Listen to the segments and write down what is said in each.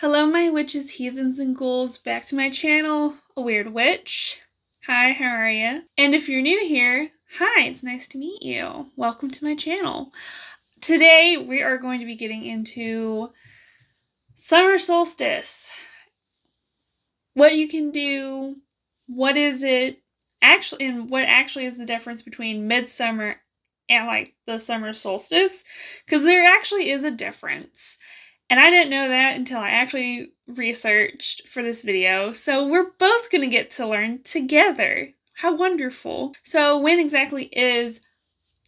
Hello my witches, heathens, and ghouls, back to my channel, A Weird Witch. Hi, how are ya? And if you're new here, hi, it's nice to meet you. Welcome to my channel. Today we are going to be getting into Summer Solstice. What you can do, what is it, actually, and what actually is the difference between Midsummer and the Summer Solstice, because there actually is a difference. And I didn't know that until I actually researched for this video, so we're both going to get to learn together. How wonderful. So when exactly is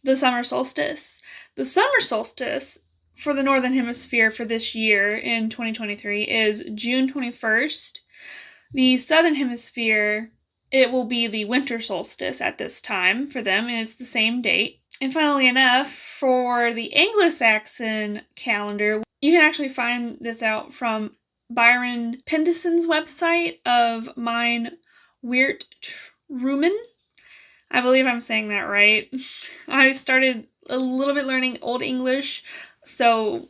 the summer solstice? The summer solstice for the Northern Hemisphere for this year in 2023 is June 21st. The Southern Hemisphere, it will be the winter solstice at this time for them, and it's the same date. And funnily enough, for the Anglo-Saxon calendar, you can actually find this out from Byron Pendison's website of Mine Wyrd. I believe I'm saying that right. I started a little bit learning Old English, so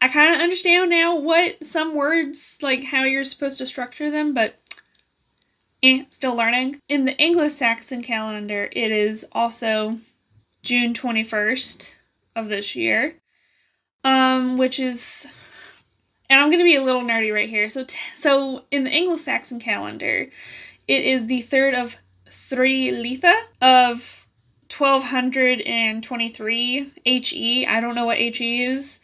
I kind of understand now what some words, like how you're supposed to structure them, but still learning. In the Anglo-Saxon calendar, it is also June 21st of this year, which is, and I'm going to be a little nerdy right here. So in the Anglo-Saxon calendar, it is the third of 3 Litha of 1223 HE. I don't know what HE is.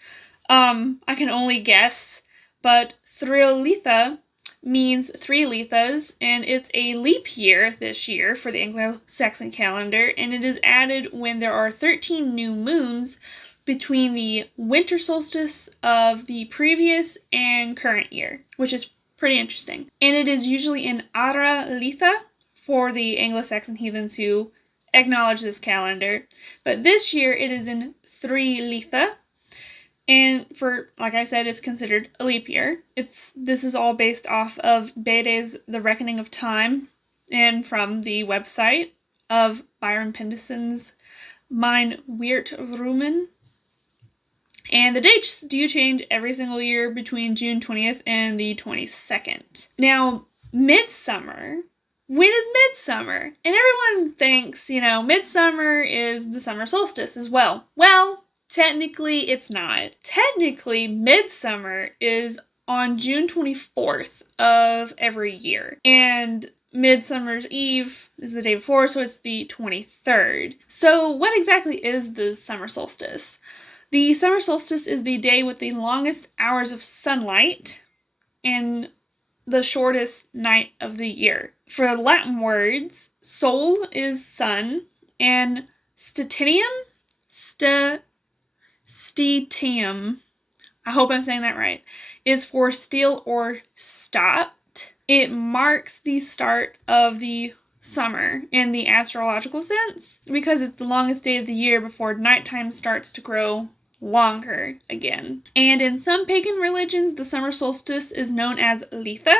I can only guess, but 3 Litha means 3 Lithas, and it's a leap year this year for the Anglo-Saxon calendar, and it is added when there are 13 new moons between the winter solstice of the previous and current year, which is pretty interesting. And it is usually in Ara Litha for the Anglo-Saxon heathens who acknowledge this calendar, but this year it is in 3 Litha. And for, like I said, it's considered a leap year. This is all based off of Deities, The Reckoning of Time, and from the website of Byron Pendison's Mine Wyrd. And the dates do change every single year between June 20th and the 22nd. Now, Midsummer. When is Midsummer? And everyone thinks, Midsummer is the summer solstice as well. Well, technically, it's not. Technically, Midsummer is on June 24th of every year. And Midsummer's Eve is the day before, so it's the 23rd. So what exactly is the summer solstice? The summer solstice is the day with the longest hours of sunlight and the shortest night of the year. For the Latin words, sol is sun, and stitium, I hope I'm saying that right, is for still or stopped. It marks the start of the summer in the astrological sense because it's the longest day of the year before nighttime starts to grow longer again. And in some pagan religions, the summer solstice is known as Litha.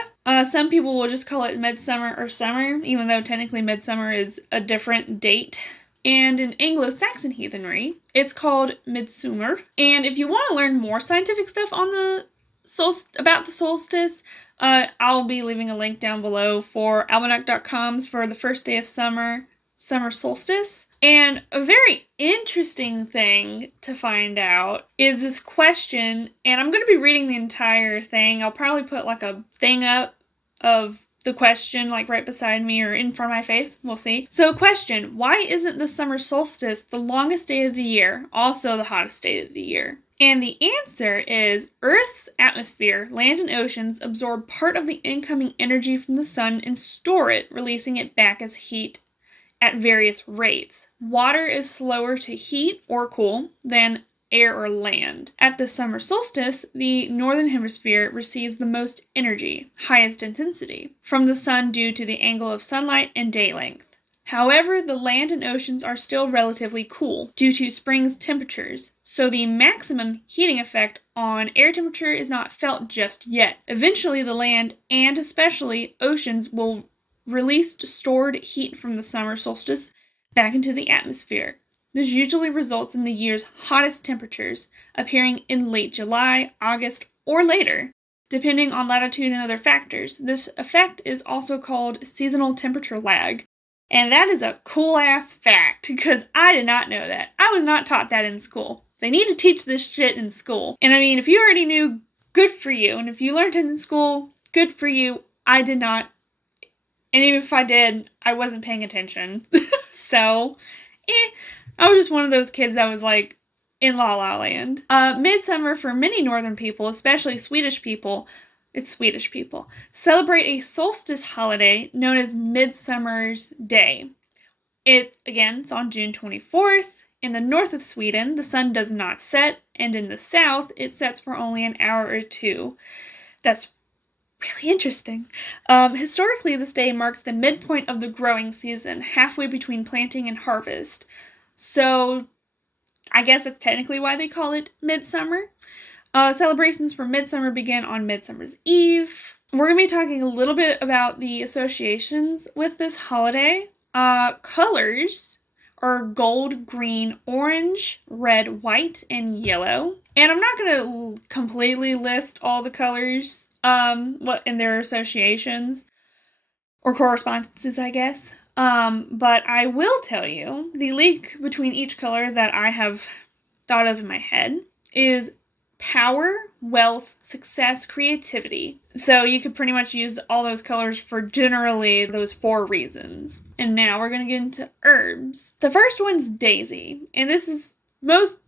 Some people will just call it midsummer or summer, even though technically midsummer is a different date. And in Anglo-Saxon heathenry, it's called Midsummer. And if you want to learn more scientific stuff on about the solstice, I'll be leaving a link down below for almanac.com's for the first day of summer solstice. And a very interesting thing to find out is this question, and I'm going to be reading the entire thing. I'll probably put a thing up of the question right beside me or in front of my face. We'll see. So question, why isn't the summer solstice the longest day of the year, also the hottest day of the year? And the answer is Earth's atmosphere, land and oceans absorb part of the incoming energy from the sun and store it, releasing it back as heat at various rates. Water is slower to heat or cool than air or land. At the summer solstice, the northern hemisphere receives the most energy, highest intensity, from the sun due to the angle of sunlight and day length. However, the land and oceans are still relatively cool due to spring's temperatures, so the maximum heating effect on air temperature is not felt just yet. Eventually, the land, and especially oceans, will release stored heat from the summer solstice back into the atmosphere. This usually results in the year's hottest temperatures, appearing in late July, August, or later. depending on latitude and other factors. This effect is also called seasonal temperature lag. And that is a cool-ass fact, because I did not know that. I was not taught that in school. They need to teach this shit in school. And I mean, if you already knew, good for you. And if you learned it in school, good for you. I did not. And even if I did, I wasn't paying attention. So, I was just one of those kids that was like in La La Land. Midsummer, for many northern people, especially Swedish people, celebrate a solstice holiday known as Midsummer's Day. It's on June 24th. In the north of Sweden, the sun does not set, and in the south, it sets for only an hour or two. That's really interesting. Historically, this day marks the midpoint of the growing season, halfway between planting and harvest. So, I guess that's technically why they call it Midsummer. Celebrations for Midsummer begin on Midsummer's Eve. We're going to be talking a little bit about the associations with this holiday. Colors are gold, green, orange, red, white, and yellow. And I'm not going to completely list all the colors in their associations or correspondences, I guess. But I will tell you the link between each color that I have thought of in my head is power, wealth, success, creativity. So you could pretty much use all those colors for generally those 4 reasons. And now we're going to get into herbs. The first one's daisy. And this is most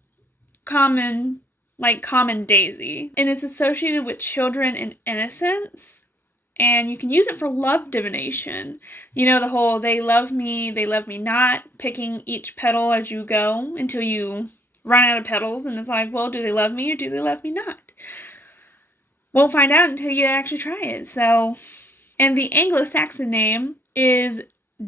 common daisy. And it's associated with children and innocence. And you can use it for love divination. You know, the whole they love me not, picking each petal as you go until you run out of petals, and it's like, well, do they love me or do they love me not? Won't find out until you actually try it. So, and the Anglo-Saxon name is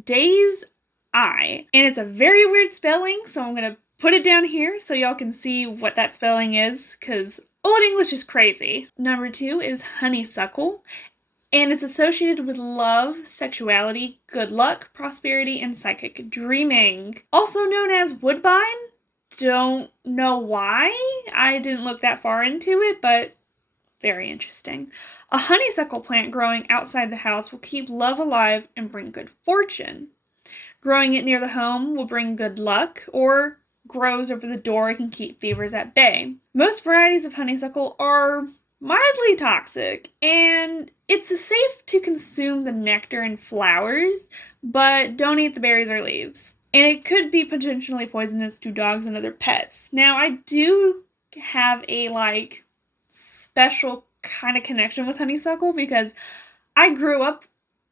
Days Eye, and it's a very weird spelling, so I'm going to put it down here so y'all can see what that spelling is, because Old English is crazy. Number 2 is honeysuckle, and it's associated with love, sexuality, good luck, prosperity, and psychic dreaming. Also known as woodbine. Don't know why. I didn't look that far into it, but very interesting. A honeysuckle plant growing outside the house will keep love alive and bring good fortune. Growing it near the home will bring good luck, or grows over the door and can keep fevers at bay. Most varieties of honeysuckle are mildly toxic, and it's safe to consume the nectar and flowers, but don't eat the berries or leaves. And it could be potentially poisonous to dogs and other pets. Now, I do have a, special kind of connection with honeysuckle because I grew up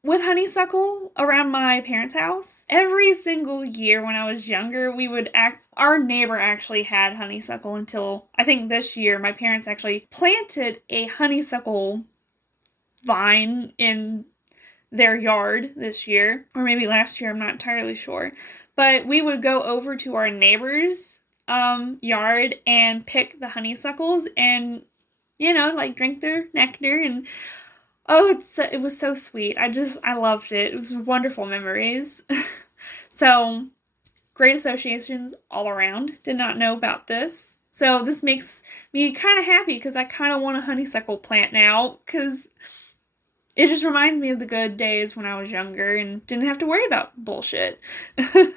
with honeysuckle around my parents' house. Every single year when I was younger, our neighbor actually had honeysuckle until, I think this year, my parents actually planted a honeysuckle vine in their yard this year. Or maybe last year, I'm not entirely sure. But we would go over to our neighbor's yard and pick the honeysuckles and, drink their nectar. And, it was so sweet. I loved it. It was wonderful memories. So, great associations all around. Did not know about this. So, this makes me kind of happy because I kind of want a honeysuckle plant now because it just reminds me of the good days when I was younger and didn't have to worry about bullshit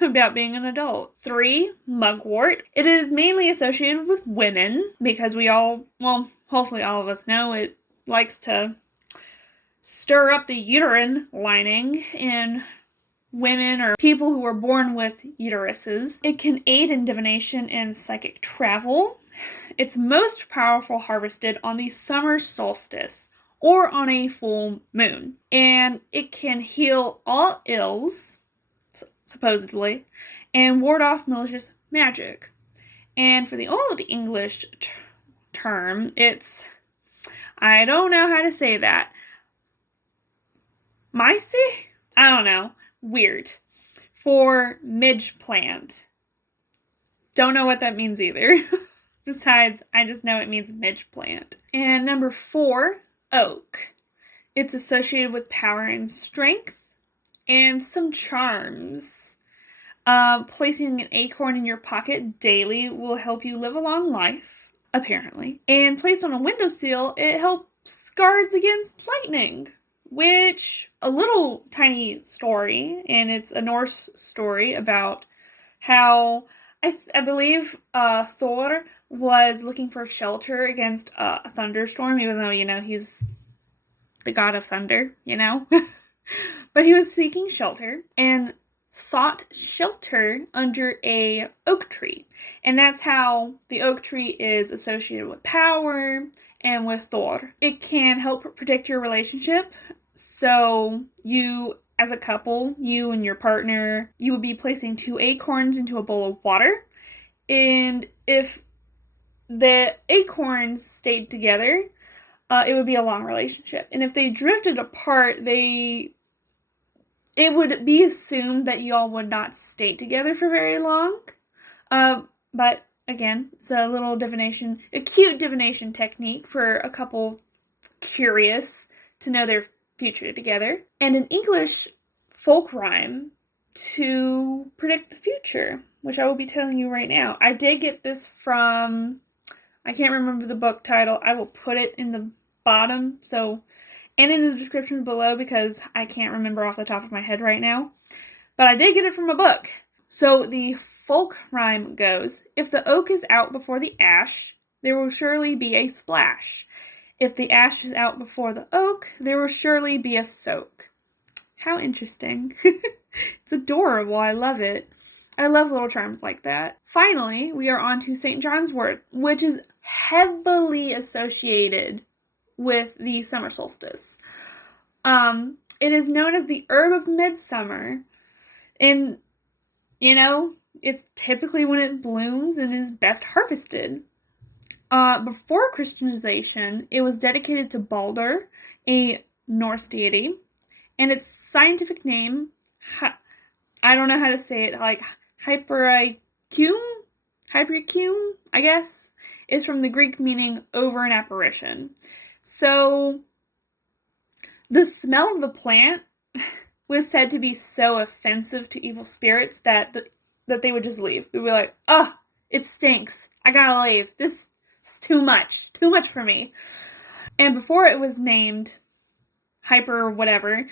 about being an adult. 3, mugwort. It is mainly associated with women because hopefully all of us know it likes to stir up the uterine lining in women or people who are born with uteruses. It can aid in divination and psychic travel. It's most powerful harvested on the summer solstice, or on a full moon. And it can heal all ills, supposedly, and ward off malicious magic. And for the Old English term, it's, I don't know how to say that. Micey? I don't know. Weird. For midge plant. Don't know what that means either. Besides, I just know it means midge plant. And number 4, oak. It's associated with power and strength and some charms. Placing an acorn in your pocket daily will help you live a long life, apparently. And placed on a windowsill, it helps guards against lightning, which a little tiny story, and it's a Norse story about how I believe Thor was looking for shelter against a thunderstorm, even though, he's the god of thunder, But he was seeking shelter and sought shelter under a oak tree. And that's how the oak tree is associated with power and with Thor. It can help protect your relationship. So you, as a couple, you and your partner, you would be placing 2 acorns into a bowl of water. And if the acorns stayed together, it would be a long relationship. And if they drifted apart, it would be assumed that y'all would not stay together for very long. But again, it's a cute divination technique for a couple curious to know their future together. And an English folk rhyme to predict the future, which I will be telling you right now. I did get this from, I can't remember the book title. I will put it in the bottom, and in the description below, because I can't remember off the top of my head right now. But I did get it from a book. So the folk rhyme goes, if the oak is out before the ash, there will surely be a splash. If the ash is out before the oak, there will surely be a soak. How interesting. It's adorable. I love it. I love little charms like that. Finally, we are on to St. John's wort, which is heavily associated with the summer solstice. It is known as the herb of midsummer, and it's typically when it blooms and is best harvested. Before Christianization, it was dedicated to Baldur, a Norse deity, and its scientific name, I don't know how to say it, like hypericum, I guess, is from the Greek meaning over an apparition. So, the smell of the plant was said to be so offensive to evil spirits that they would just leave. We'd be like, oh, it stinks. I gotta leave. This is too much for me. And before it was named hyper whatever,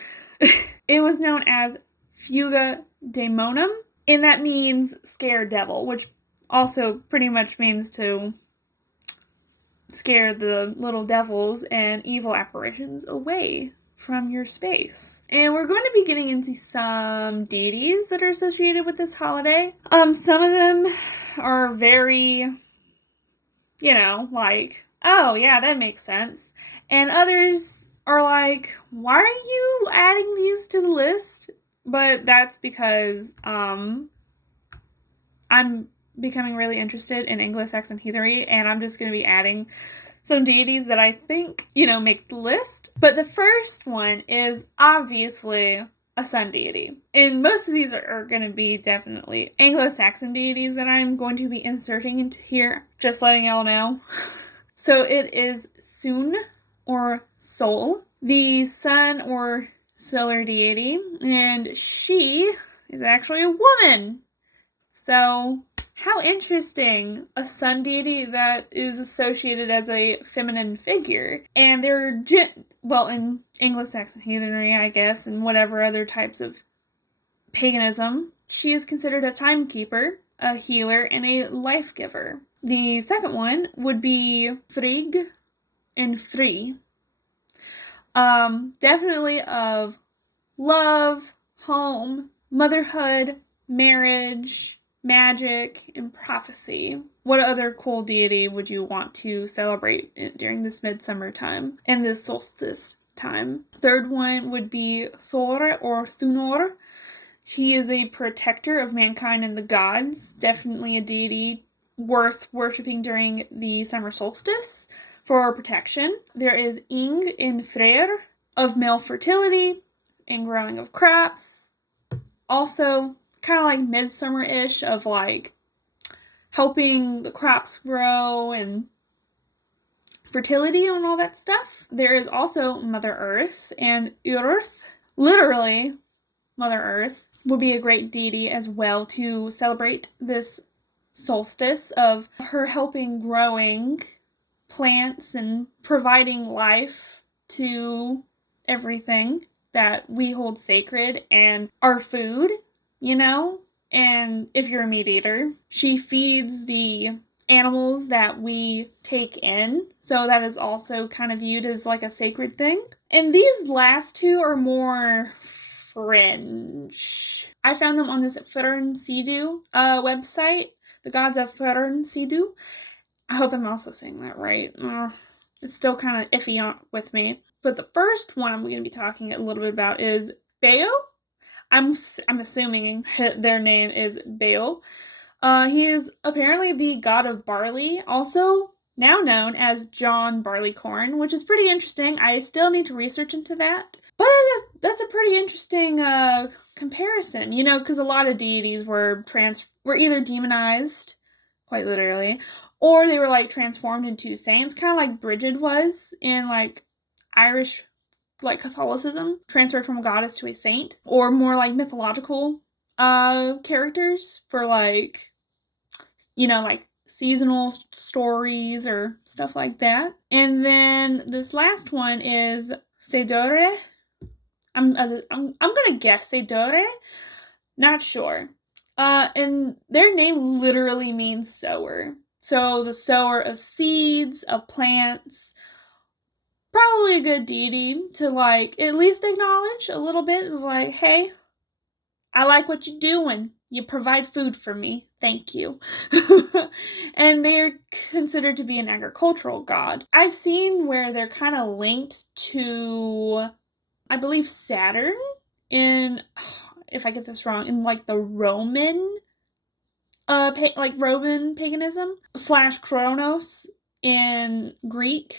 it was known as fuga daemonum, and that means scare devil, which also pretty much means to scare the little devils and evil apparitions away from your space. And we're going to be getting into some deities that are associated with this holiday. Some of them are very, like, oh yeah, that makes sense. And others are like, why are you adding these to the list? But that's because I'm becoming really interested in Anglo-Saxon heathenry, and I'm just going to be adding some deities that I think, make the list. But the first one is obviously a sun deity. And most of these are going to be definitely Anglo-Saxon deities that I'm going to be inserting into here, just letting y'all know. So it is Sun, or Sol, the sun or solar deity, and she is actually a woman. So, how interesting, a sun deity that is associated as a feminine figure. And they're, in Anglo-Saxon heathenry, I guess, and whatever other types of paganism, she is considered a timekeeper, a healer, and a life giver. The second one would be Frigg and Free. Definitely of love, home, motherhood, marriage, magic, and prophecy. What other cool deity would you want to celebrate during this midsummer time and this solstice time? Third one would be Thor, or Thunor. He is a protector of mankind and the gods. Definitely a deity worth worshipping during the summer solstice for protection. There is Ing and Freyr, of male fertility and growing of crops. Also, kind of like midsummer-ish, of like helping the crops grow and fertility and all that stuff. There is also Mother Earth, and Urth, literally Mother Earth, would be a great deity as well to celebrate this solstice of her helping growing plants and providing life to everything that we hold sacred and our food, you know? And if you're a meat eater, she feeds the animals that we take in, so that is also kind of viewed as like a sacred thing. And these last two are more fringe. I found them on this Fern Sidu website, the gods of Fern Sidu. I hope I'm also saying that right. It's still kind of iffy with me. But the first one I'm going to be talking a little bit about is Baal. I'm assuming their name is Baal. He is apparently the god of barley, also now known as John Barleycorn, which is pretty interesting. I still need to research into that. But that's a pretty interesting comparison, you know, because a lot of deities were either demonized, quite literally, or they were like transformed into saints, kind of like Bridget was in like Irish like Catholicism, transferred from a goddess to a saint, or more like mythological characters for like, you know, like seasonal stories or stuff like that. And then this last one is Sedore. I'm gonna guess Sedore, not sure. And their name literally means sower. So the sower of seeds, of plants. Probably a good deity to like at least acknowledge a little bit of like, hey, I like what you're doing. You provide food for me. Thank you. And they're considered to be an agricultural god. I've seen where they're kind of linked to, I believe, Saturn in, if I get this wrong, in like the Roman, Roman paganism / Kronos in Greek.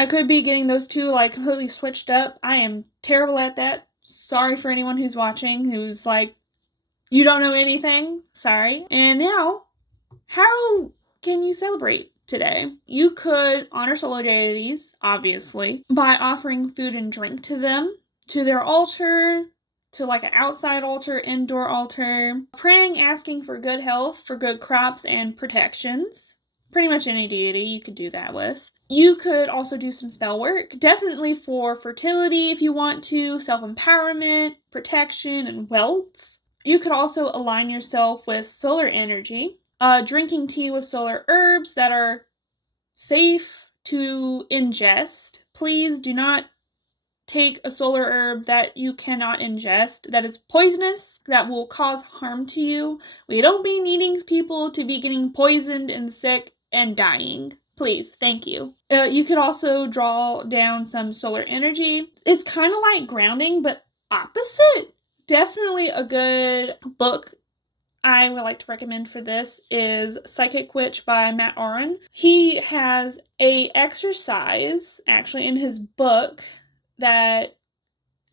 I could be getting those two like completely switched up. I am terrible at that. Sorry for anyone who's watching who's like, you don't know anything. Sorry. And now, how can you celebrate today? You could honor solar deities, obviously, by offering food and drink to them, to their altar, to like an outside altar, indoor altar, praying, asking for good health, for good crops and protections. Pretty much any deity you could do that with. You could also do some spell work, definitely for fertility if you want to, self-empowerment, protection, and wealth. You could also align yourself with solar energy, drinking tea with solar herbs that are safe to ingest. Please do not take a solar herb that you cannot ingest, that is poisonous, that will cause harm to you. We don't be needing people to be getting poisoned and sick and dying. Please, thank you. You could also draw down some solar energy. It's kind of like grounding, but opposite. Definitely a good book I would like to recommend for this is Psychic Witch by Matt Auryn. He has a exercise, actually, in his book that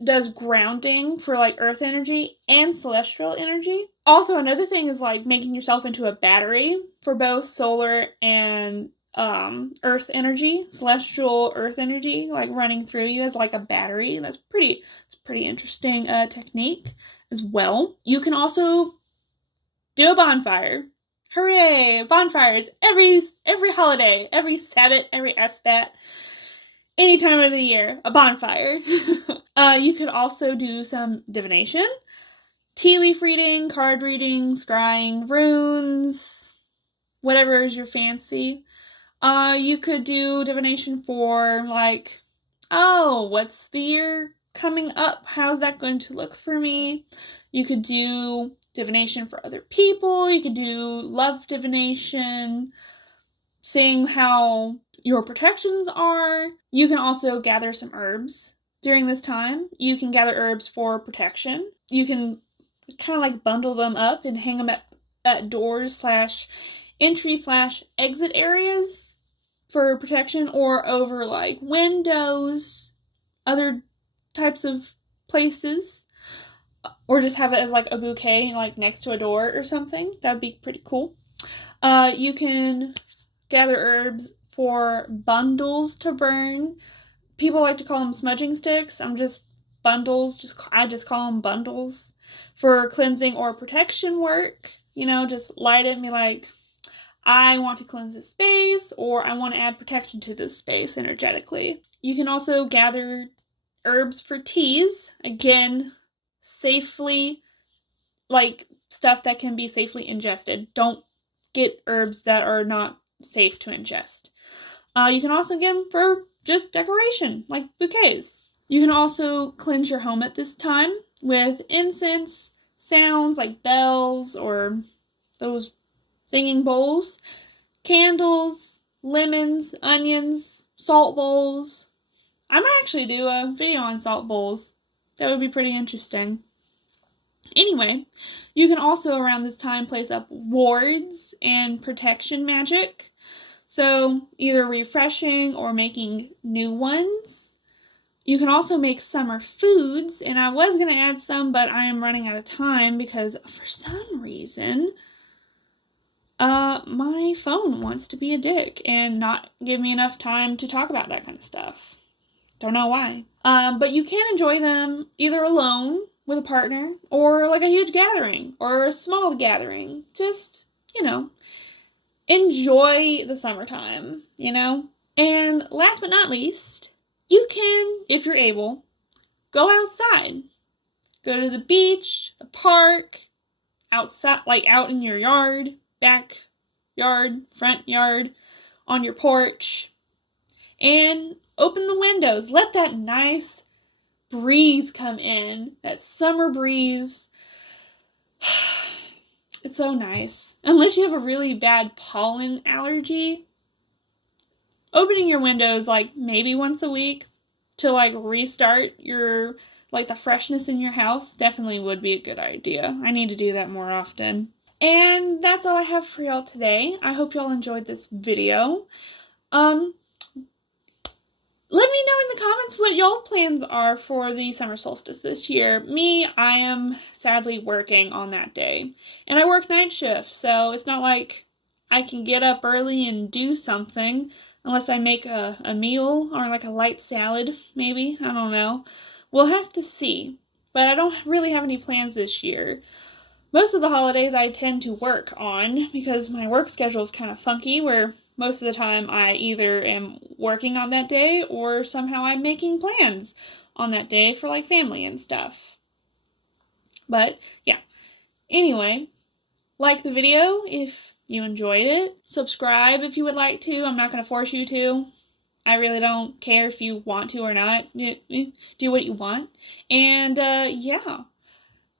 does grounding for like earth energy and celestial energy. Also, another thing is like making yourself into a battery for both solar and earth energy, celestial earth energy, like running through you as like a battery. It's pretty interesting technique as well. You can also do a bonfire. Hooray! Bonfires every holiday, every Sabbath, every Esbat, any time of the year, a bonfire. You could also do some divination, tea leaf reading, card reading, scrying, runes, whatever is your fancy. You could do divination for like, oh, what's the year coming up? How's that going to look for me? You could do divination for other people. You could do love divination, seeing how your protections are. You can also gather some herbs during this time. You can gather herbs for protection. You can kind of like bundle them up and hang them at doors / entry / exit areas for protection, or over like windows, other types of places, or just have it as like a bouquet like next to a door or something. That would be pretty cool. You can gather herbs for bundles to burn. People like to call them smudging sticks. I just call them bundles for cleansing or protection work. You know, just light it and be like, I want to cleanse this space, or I want to add protection to this space energetically. You can also gather herbs for teas. Again, safely, like stuff that can be safely ingested. Don't get herbs that are not safe to ingest. You can also get them for just decoration, like bouquets. You can also cleanse your home at this time with incense, sounds like bells or those singing bowls, candles, lemons, onions, salt bowls. I might actually do a video on salt bowls. That would be pretty interesting. Anyway, you can also around this time place up wards and protection magic. So either refreshing or making new ones. You can also make summer foods, and I was going to add some, but I am running out of time because for some reason, my phone wants to be a dick and not give me enough time to talk about that kind of stuff. Don't know why. But you can enjoy them either alone with a partner or like a huge gathering or a small gathering. Just, enjoy the summertime, And last but not least, you can, if you're able, go outside. Go to the beach, the park, outside, like out in your yard, backyard, front yard, on your porch, and open the windows. Let that nice breeze come in, that summer breeze. It's so nice. Unless you have a really bad pollen allergy, opening your windows like maybe once a week to like restart your like the freshness in your house definitely would be a good idea. I need to do that more often. And that's all I have for y'all today. I hope y'all enjoyed this video. Let me know in the comments what y'all plans are for the summer solstice this year. Me, I am sadly working on that day. And I work night shift, so it's not like I can get up early and do something unless I make a meal or like a light salad, maybe. I don't know. We'll have to see. But I don't really have any plans this year. Most of the holidays I tend to work on because my work schedule is kind of funky where most of the time I either am working on that day or somehow I'm making plans on that day for like family and stuff. But yeah. Anyway, like the video if you enjoyed it. Subscribe if you would like to. I'm not going to force you to. I really don't care if you want to or not. Do what you want. And yeah.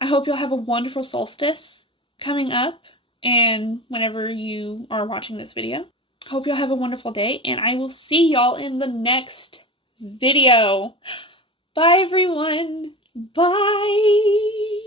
I hope you'll have a wonderful solstice coming up and whenever you are watching this video. Hope y'all have a wonderful day, and I will see y'all in the next video. Bye, everyone. Bye.